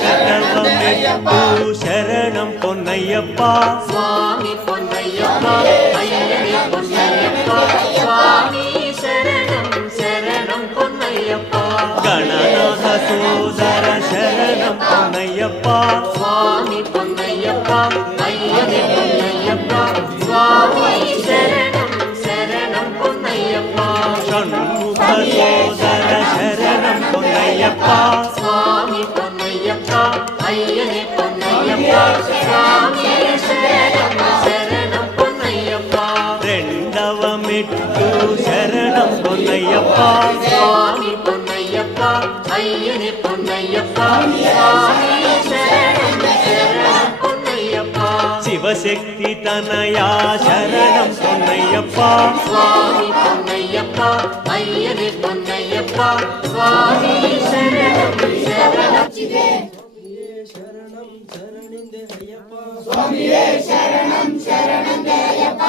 ಒಕ್ಕಟವಮೆಟ್ಟು ಶರಣಂ ಪೊನ್ನಯ್ಯಪ್ಪ ಸ್ವಾಮಿ ಪೊನ್ನಯ್ಯಪ್ಪ ಅಯ್ಯನೇ ಪೊನ್ನಯ್ಯಪ್ಪ ಸ್ವಾಮಿ ಶರಣಂ ಶರಣಂ ಪೊನ್ನಯ್ಯಪ್ಪ ಗಣನಾಥ ಸೋದರ ಶರಣಂ ಪೊನ್ನಯ್ಯಪ್ಪ ಸ್ವಾಮಿ ಪೊನ್ನಯ್ಯಪ್ಪ ಅಯ್ಯನೇ ಪೊನ್ನಯ್ಯಪ್ಪ ಸ್ವಾಮಿ ಶರಣಂ ಶರಣಂ ಪೊನ್ನಯ್ಯಪ್ಪ ಷಣ್ಮುಖ ಸೋದರ ಶರಣಂ ಪೊನ್ನಯ್ಯಪ್ಪ ಸ್ವಾಮಿ ಪೊನ್ನಯ್ಯಪ್ಪ ಅಯ್ಯನೇ ಪೊನ್ನಯ್ಯಪ್ಪ ಸ್ವಾಮಿ ಶರಣಂ ಶರಣಂ ಪೊನ್ನಯ್ಯಪ್ಪ రెండవమెట్టు శరణం పొన్నయ్యప్ప స్వామి పొన్నయ్యప్ప అయ్యని పొన్నయ్యప్ప స్వామి శరణం శరణం పొన్నయ్యప్ప శివశక్తి తనయా శరణం పొన్నయ్యప్ప స్వామి పొన్నయ్యప్ప అయ్యని పొన్నయ్యప్ప స్వామి శరణం శరణం శరణం శరణిందే అయ్యప్ప స్వామియే శరణం శరణందే అయ్యప్ప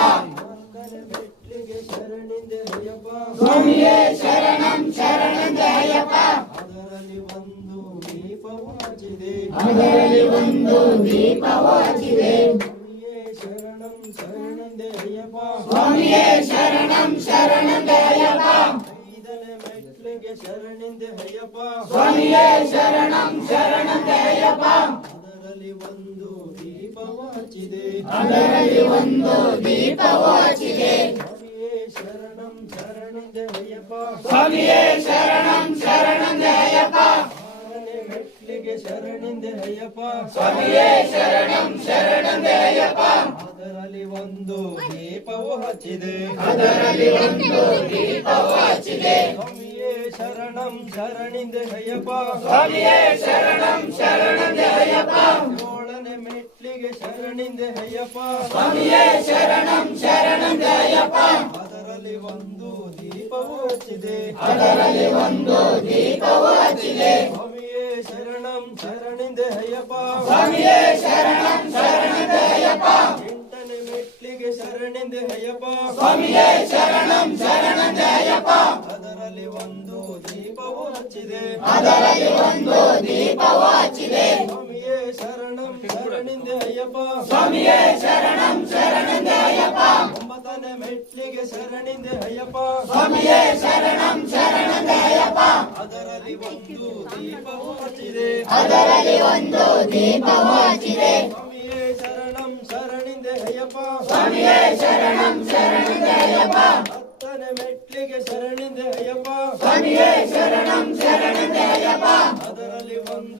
మెట్లిಗೆ ಶರಣಿಂದೆ ಅಯ್ಯಪ್ಪ స్వామియే శరణం శరణందే అయ్యప్ప ಅದರಲ್ಲಿ ಒಂದು ದೀಪವು ಹಚ್ಚಿದೆ ಅದರಲ್ಲಿ ಒಂದು ದೀಪವು ಹಚ್ಚಿದೆ ಸ್ವಾಮಿಯೇ ಶರಣಂ ಶರಣಂದೆ ಅಯ್ಯಪ್ಪ ಸ್ವಾಮಿಯೇ ಶರಣಂ ಶರಣಂದೇ ಅಯ್ಯಪ್ಪ ಐದನೇ ಮೆಟ್ಲಿಗೆ ಶರಣಿಂದೆ ಅಯ್ಯಪ್ಪ ಸ್ವಾಮಿಯೇ ಶರಣಂ ಶರಣಂದೇ ಅಯ್ಯಪ್ಪ ಅದರಲ್ಲಿ ಒಂದು ದೀಪವು ಹಚ್ಚಿದೆ ಅದರಲ್ಲಿ ಒಂದು ದೀಪವು ಹಚ್ಚಿದೆ ಸ್ವಾಮಿಯೇ ಶರಣಂ ಶರಣಿಂದೆ ಅಯ್ಯಪ್ಪ ಸ್ವಾಮಿಯೇ ಶರಣಂ ಶರಣಂದೇ ಅಯ್ಯಪ್ಪ ಆರನೇ ಮೆಟ್ಲಿಗೆ ಶರಣಿಂದೆ ಅಯ್ಯಪ್ಪ ಸ್ವಾಮಿಯೇ ಶರಣಂ ಶರಣಂದೇ ಅಯ್ಯಪ್ಪ ಅದರಲ್ಲಿ ಒಂದು ದೀಪವು ಹಚ್ಚಿದೆ ಅದರಲ್ಲಿ ಒಂದು ದೀಪವು ಹಚ್ಚಿದೆ ಸ್ವಾಮಿಯೇ ಶರಣಂ ಶರಣಿಂದೆ ಅಯ್ಯಪ್ಪ ಸ್ವಾಮಿಯೇ ಶರಣಂ ಶರಣಂದೇ ಅಯ್ಯಪ್ಪ ಏಳನೇ ಮೆಟ್ಲಿಗೆ ಶರಣಿಂದೆ ಅಯ್ಯಪ್ಪ ಸ್ವಾಮಿಯೇ ಶರಣಂ ಶರಣಂದೇ ಅಯ್ಯಪ್ಪ ಅದರಲ್ಲಿ ಒಂದು ದೀಪವು ಹಚ್ಚಿದೆ ಅದರಲ್ಲಿ ಒಂದು ದೀಪವು ಹಚ್ಚಿದೆ ಸ್ವಾಮಿಯೇ ಶರಣಂ ಶರಣಿಂದೆ ಅಯ್ಯಪ್ಪ ಸ್ವಾಮಿಯೇ ಶರಣಂ ಶರಣಂದೇ ಅಯ್ಯಪ್ಪ ಎಂಟನೇ ಮೆಟ್ಲಿಗೆ ಶರಣಿಂದೆ ಅಯ್ಯಪ್ಪ ಸ್ವಾಮಿಯೇ ಶರಣಂ ಶರಣಂದೇ ಅಯ್ಯಪ್ಪ ಅದರಲ್ಲಿ ಒಂದು ದೀಪವು ಹಚ್ಚಿದೆ ಅದರಲ್ಲಿ ಒಂದು ದೀಪವು ಹಚ್ಚಿದೆ ಸ್ವಾಮಿಯೇ ಶರಣಂ ಶರಣಿಂದೆ ಅಯ್ಯಪ್ಪ ಸ್ವಾಮಿಯೇ ಶರಣಂ ಶರಣಂದೇ ಅಯ್ಯಪ್ಪ ಒಂಬತ್ತನೇ ಮೆಟ್ಲಿಗೆ ಶರಣಿಂದೆ ಅಯ್ಯಪ್ಪ ಸ್ವಾಮಿಯೇ ಶರಣಂ ಶರಣಂದೇ ಅಯ್ಯಪ್ಪ ಅದರಲ್ಲಿ ಒಂದು ದೀಪವು ಹಚ್ಚಿದೆ ಅದರಲ್ಲಿ ಒಂದು ದೀಪವು ಹಚ್ಚಿದೆ ಸ್ವಾಮಿಯೇ ಶರಣಂ ಶರಣಿಂದೆ ಅಯ್ಯಪ್ಪ ಸ್ವಾಮಿಯೇ ಶರಣಂ ಶರಣಂದೇ ಅಯ್ಯಪ್ಪ ಹತ್ತನೇ ಮೆಟ್ಲಿಗೆ ಶರಣಿಂದೆ ಅಯ್ಯಪ್ಪ ಸ್ವಾಮಿಯೇ ಶರಣಂ ಶರಣಂದೇ ಅಯ್ಯಪ್ಪ